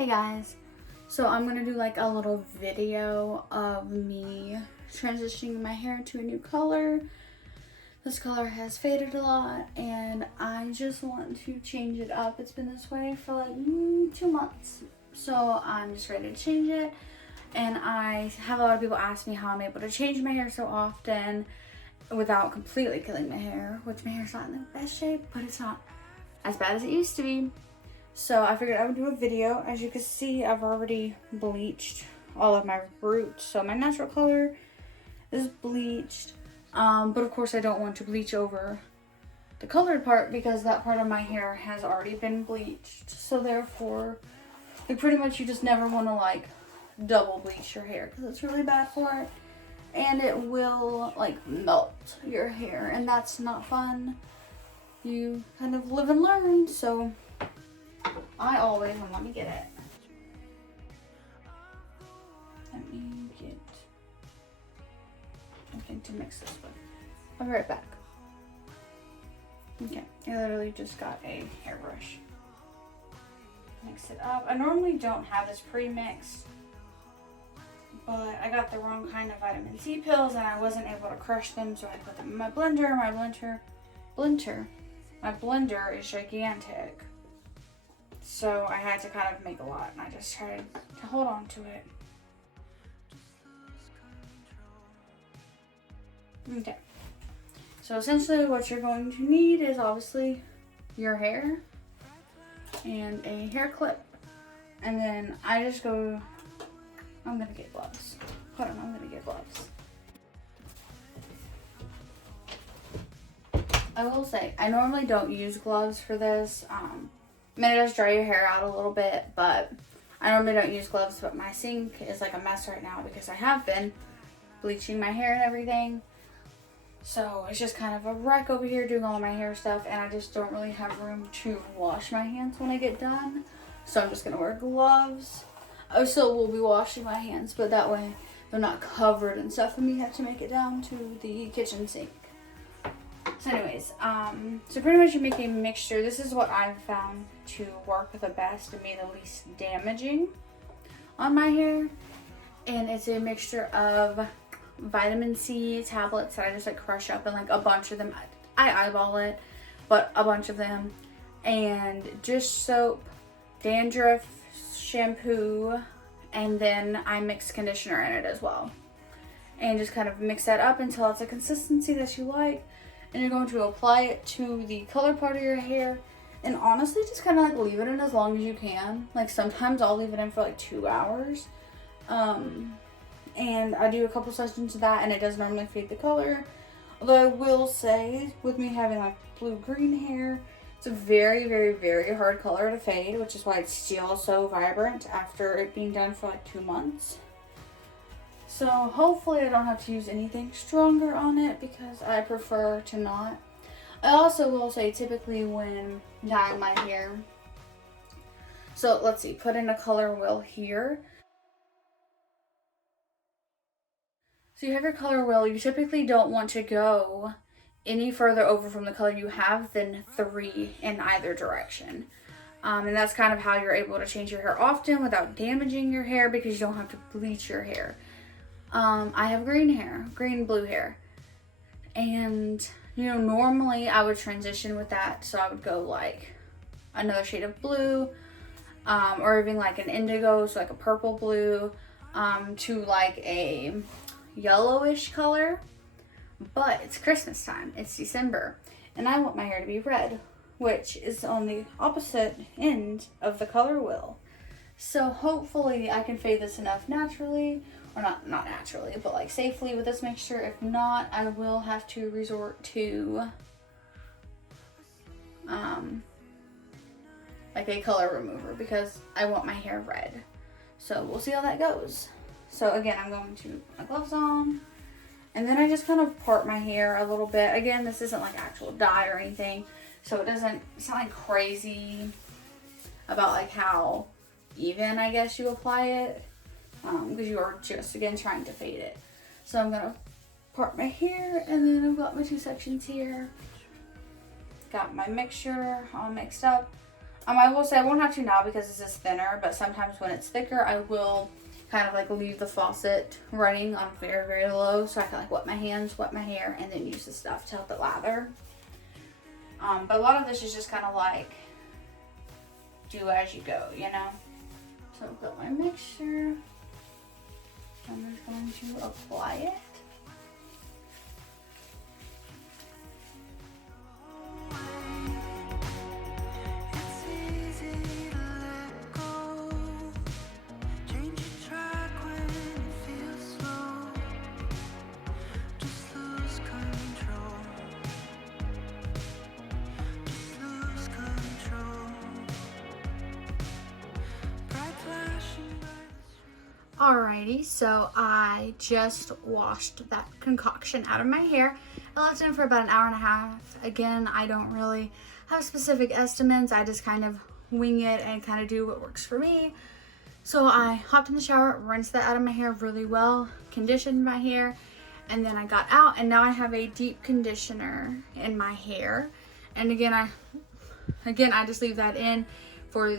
Hey guys, so I'm gonna do like a little video of me transitioning my hair to a new color. This color has faded a lot and I just want to change it up. It's been this way for like 2 months, so I'm just ready to change it. And I have a lot of people ask me how I'm able to change my hair so often without completely killing my hair, which my hair's not in the best shape, but it's not as bad as it used to be. So I figured I would do a video. As you can see, I've already bleached all of my roots. So my natural color is bleached. But of course I don't want to bleach over the colored part because that part of my hair has already been bleached. So therefore, like pretty much you just never want to like double bleach your hair because it's really bad for it. And it will like melt your hair and that's not fun. You kind of live and learn, so I always, and let me get it. Let me get something to mix this with. I'll be right back. Okay, I literally just got a hairbrush. Mix it up. I normally don't have this pre-mixed, but I got the wrong kind of vitamin C pills and I wasn't able to crush them, so I put them in my blender. My blender is gigantic. So I had to kind of make a lot and I just tried to hold on to it. Okay. So essentially what you're going to need is obviously your hair and a hair clip. And then I just go, I'm gonna get gloves. Hold on, I'm gonna get gloves. I will say, I normally don't use gloves for this. I mean, it does dry your hair out a little bit, but I normally don't use gloves, but my sink is like a mess right now because I have been bleaching my hair and everything. So it's just kind of a wreck over here doing all my hair stuff, and I just don't really have room to wash my hands when I get done. So I'm just gonna wear gloves. I still will be washing my hands, but that way they're not covered and stuff and me have to make it down to the kitchen sink. So anyways, so pretty much you make a mixture. This is what I've found to work the best and be the least damaging on my hair. And it's a mixture of vitamin C tablets that I just like crush up and like a bunch of them. I eyeball it, but a bunch of them. And dish soap, dandruff shampoo, and then I mix conditioner in it as well. And just kind of mix that up until it's a consistency that you like. And you're going to apply it to the color part of your hair and honestly just kind of like leave it in as long as you can. Like sometimes I'll leave it in for like 2 hours. And I do a couple sessions of that and it does normally fade the color. Although I will say with me having like blue-green hair, it's a very, very, very hard color to fade, which is why it's still so vibrant after it being done for like 2 months. So hopefully I don't have to use anything stronger on it because I prefer to not. I also will say typically when dyeing my hair, so let's see, put in a color wheel here. So you have your color wheel, you typically don't want to go any further over from the color you have than 3 in either direction. And that's kind of how you're able to change your hair often without damaging your hair because you don't have to bleach your hair. I have green blue hair, and you know, normally I would transition with that, so I would go like another shade of blue, or even like an indigo, so like a purple blue, to like a yellowish color. But it's Christmas time, it's December, and I want my hair to be red, which is on the opposite end of the color wheel. So hopefully I can fade this enough naturally, or not naturally, but like safely with this mixture. If not, I will have to resort to like a color remover because I want my hair red. So we'll see how that goes. So again, I'm going to put my gloves on and then I just kind of part my hair a little bit. Again, this isn't like actual dye or anything, so it's not like crazy about like how even I guess you apply it. Because you are just again trying to fade it. So I'm gonna part my hair and then I've got my 2 sections here. Got my mixture all mixed up. I will say I won't have to now because this is thinner, but sometimes when it's thicker, I will kind of like leave the faucet running on very, very low so I can like wet my hands, wet my hair, and then use the stuff to help it lather. But a lot of this is just kind of like do as you go, you know? So I've got my mixture. I'm just going to apply it. Alrighty, so I just washed that concoction out of my hair. I left it in for about an hour and a half. Again, I don't really have specific estimates. I just kind of wing it and kind of do what works for me. So I hopped in the shower, rinsed that out of my hair really well, conditioned my hair, and then I got out and now I have a deep conditioner in my hair. And again, I just leave that in for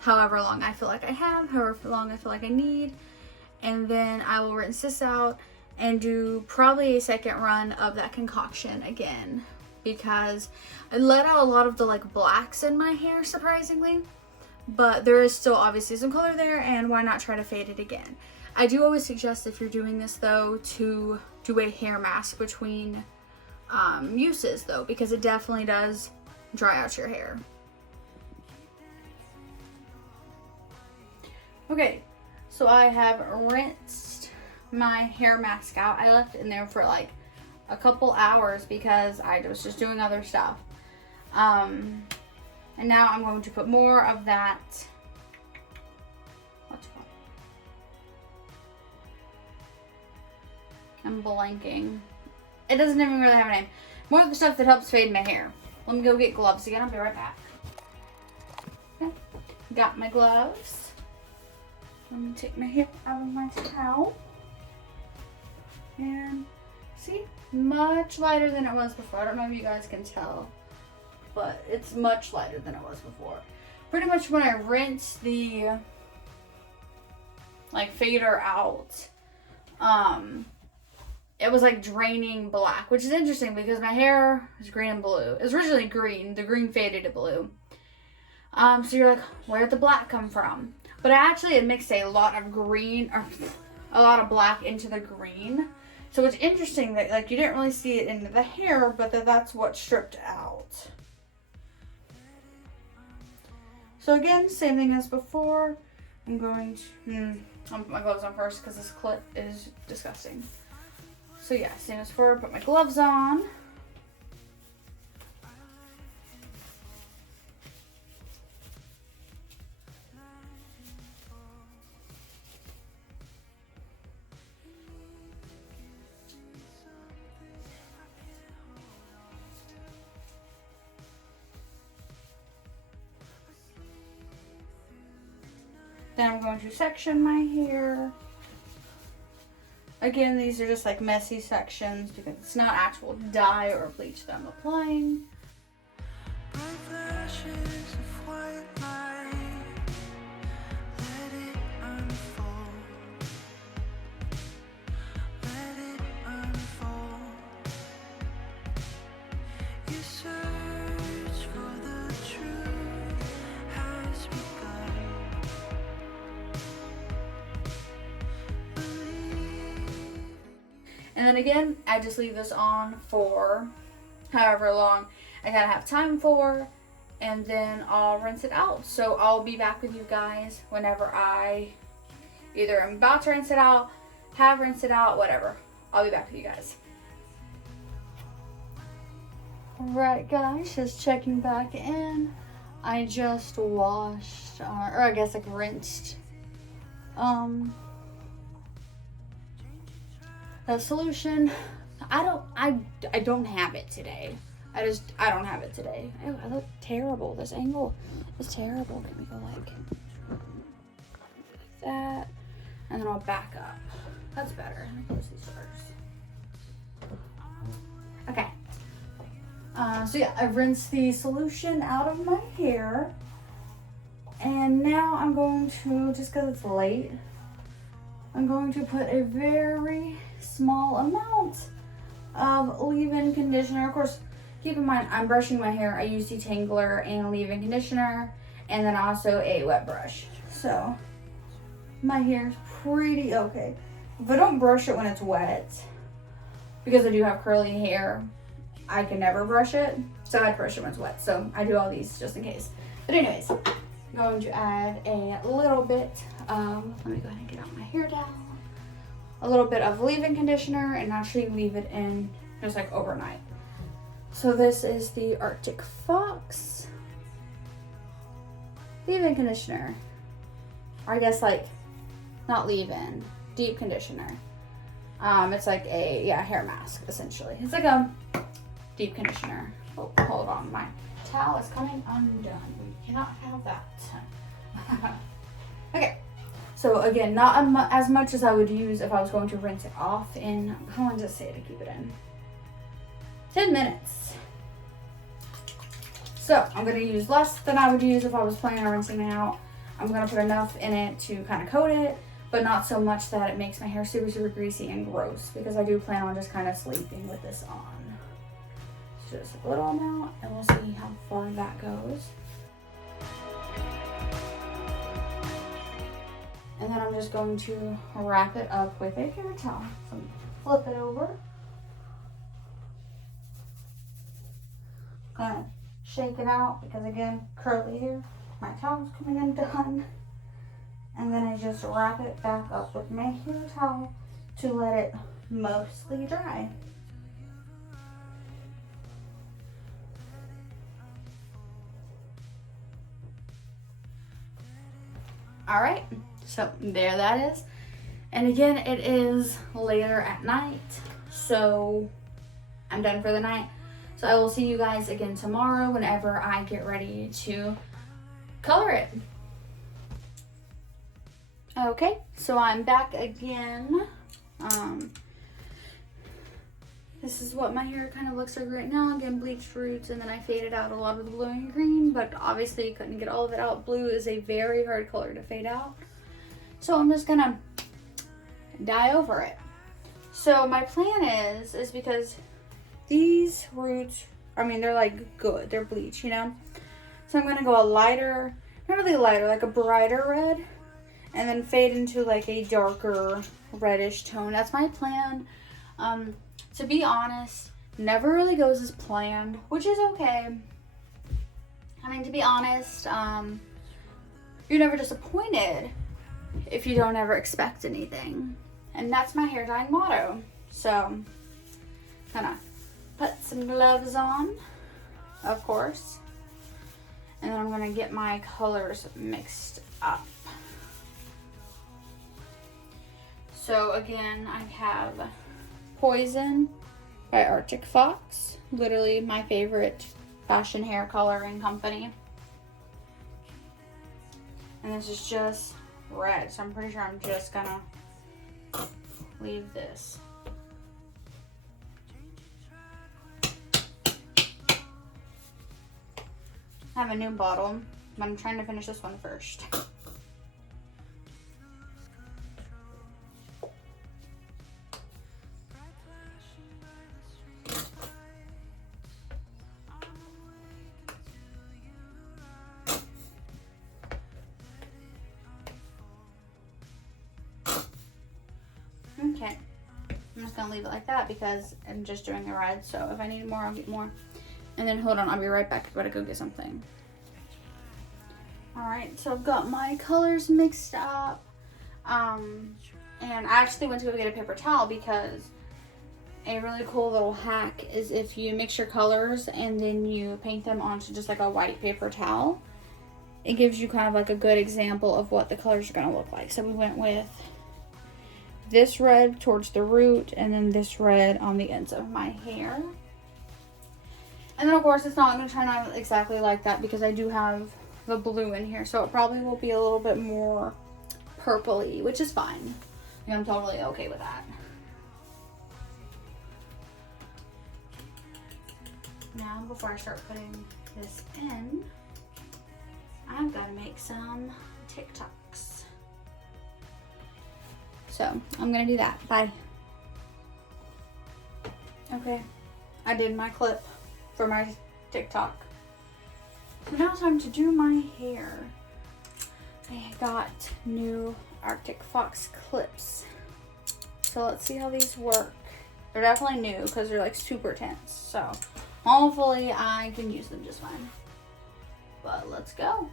however long I feel like I have, however long I feel like I need. And then I will rinse this out and do probably a second run of that concoction again because I let out a lot of the like blacks in my hair, surprisingly. But there is still obviously some color there, and why not try to fade it again? I do always suggest if you're doing this though to do a hair mask between uses though, because it definitely does dry out your hair. Okay, so I have rinsed my hair mask out. I left it in there for like a couple hours because I was just doing other stuff. And now I'm going to put more of that, what's it called? I'm blanking. It doesn't even really have a name. More of the stuff that helps fade my hair. Let me go get gloves again. I'll be right back. Okay. Got my gloves. Let me take my hair out of my towel. And see, much lighter than it was before. I don't know if you guys can tell, but it's much lighter than it was before. Pretty much when I rinse the like fader out, it was like draining black, which is interesting because my hair is green and blue. It was originally green. The green faded to blue. So you're like, where did the black come from? But I actually had mixed a lot of green, or a lot of black into the green. So it's interesting that like you didn't really see it into the hair, but that's what stripped out. So again, same thing as before. I'm going to, I'll put my gloves on first because this clip is disgusting. So yeah, same as before, put my gloves on. Then I'm going to section my hair. Again, these are just like messy sections because it's not actual dye or bleach that I'm applying. And then again, I just leave this on for however long I kind of have time for, and then I'll rinse it out. So I'll be back with you guys whenever I either am about to rinse it out, have rinsed it out, whatever. I'll be back with you guys. Alright guys, just checking back in. I just washed, or I guess like rinsed, the solution. I don't have it today. I don't have it today. Oh, I look terrible. This angle is terrible. Can we go like that? And then I'll back up. That's better. Let me close these doors. Okay. So yeah, I've rinsed the solution out of my hair. And now I'm going to, just because it's late, I'm going to put a very small amount of leave-in conditioner. Of course, keep in mind, I'm brushing my hair. I use detangler and leave-in conditioner, and then also a wet brush. So my hair is pretty okay. But don't brush it when it's wet, because I do have curly hair. I can never brush it, so I'd brush it when it's wet. So I do all these just in case. But anyways, I'm going to add a little bit of, let me go ahead and get out my hair towel. A little bit of leave-in conditioner and actually leave it in just like overnight. So this is the Arctic Fox leave-in conditioner. Or I guess like, not leave-in, deep conditioner. It's like a, hair mask essentially. It's like a deep conditioner. Oh, hold on, my towel is coming undone. We cannot have that. Okay. So again, not as much as I would use if I was going to rinse it off in, how long does it say to keep it in? 10 minutes. So I'm going to use less than I would use if I was planning on rinsing it out. I'm going to put enough in it to kind of coat it, but not so much that it makes my hair super, super greasy and gross, because I do plan on just kind of sleeping with this on. Just a little amount, and we'll see how far that goes. And then I'm just going to wrap it up with a paper towel. So flip it over. Gonna shake it out because again, curly hair. My towel's coming undone. And then I just wrap it back up with my hair towel to let it mostly dry. All right. So there that is. And again, it is later at night, so I'm done for the night. So I will see you guys again tomorrow whenever I get ready to color it. Okay, so I'm back again. This is what my hair kind of looks like right now. Again, bleached roots, and then I faded out a lot of the blue and green, but obviously you couldn't get all of it out. Blue is a very hard color to fade out. So I'm just gonna dye over it. So my plan is because these roots, I mean, they're like good, they're bleach, you know? So I'm gonna go a lighter, not really lighter, like a brighter red, and then fade into like a darker reddish tone. That's my plan. To be honest, never really goes as planned, which is okay. I mean, to be honest, you're never disappointed if you don't ever expect anything. And that's my hair dyeing motto. So, gonna put some gloves on, of course. And then I'm gonna get my colors mixed up. So again, I have Poison by Arctic Fox. Literally my favorite fashion hair coloring company. And this is just red, so I'm pretty sure I'm just gonna leave this. I have a new bottle, but I'm trying to finish this one first. Okay, I'm just gonna leave it like that because I'm just doing a red, so if I need more, I'll get more. And then hold on, I'll be right back. I gotta go get something. All right, so I've got my colors mixed up. And I actually went to go get a paper towel because a really cool little hack is if you mix your colors and then you paint them onto just like a white paper towel, it gives you kind of like a good example of what the colors are gonna look like. So we went with this red towards the root and then this red on the ends of my hair. And then of course it's not going to turn out exactly like that because I do have the blue in here, so it probably will be a little bit more purpley, which is fine. I'm totally okay with that. Now before I start putting this in, I've got to make some TikToks. So I'm gonna do that. Bye. Okay, I did my clip for my TikTok. Now it's time to do my hair. I got new Arctic Fox clips. So let's see how these work. They're definitely new because they're like super tense. So hopefully I can use them just fine. But let's go.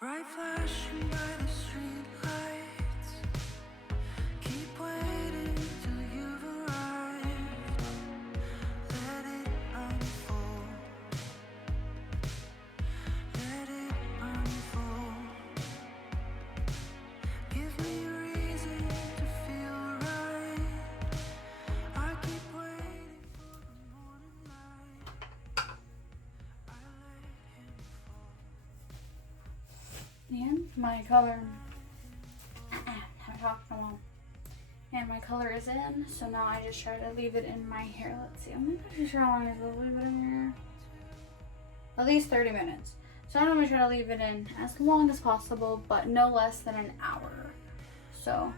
Bright flashing by the street lights. Keep waiting till you've arrived. Let it unfold. Let it unfold. Give me a reason to feel right. I keep waiting for the morning light. I let him fall. And my color, haven't talked in a while. And my color is in, so now I just try to leave it in my hair. Let's see, I'm not actually sure how long I will leave it in here. At least 30 minutes. So I'm gonna try to leave it in as long as possible, but no less than an hour. So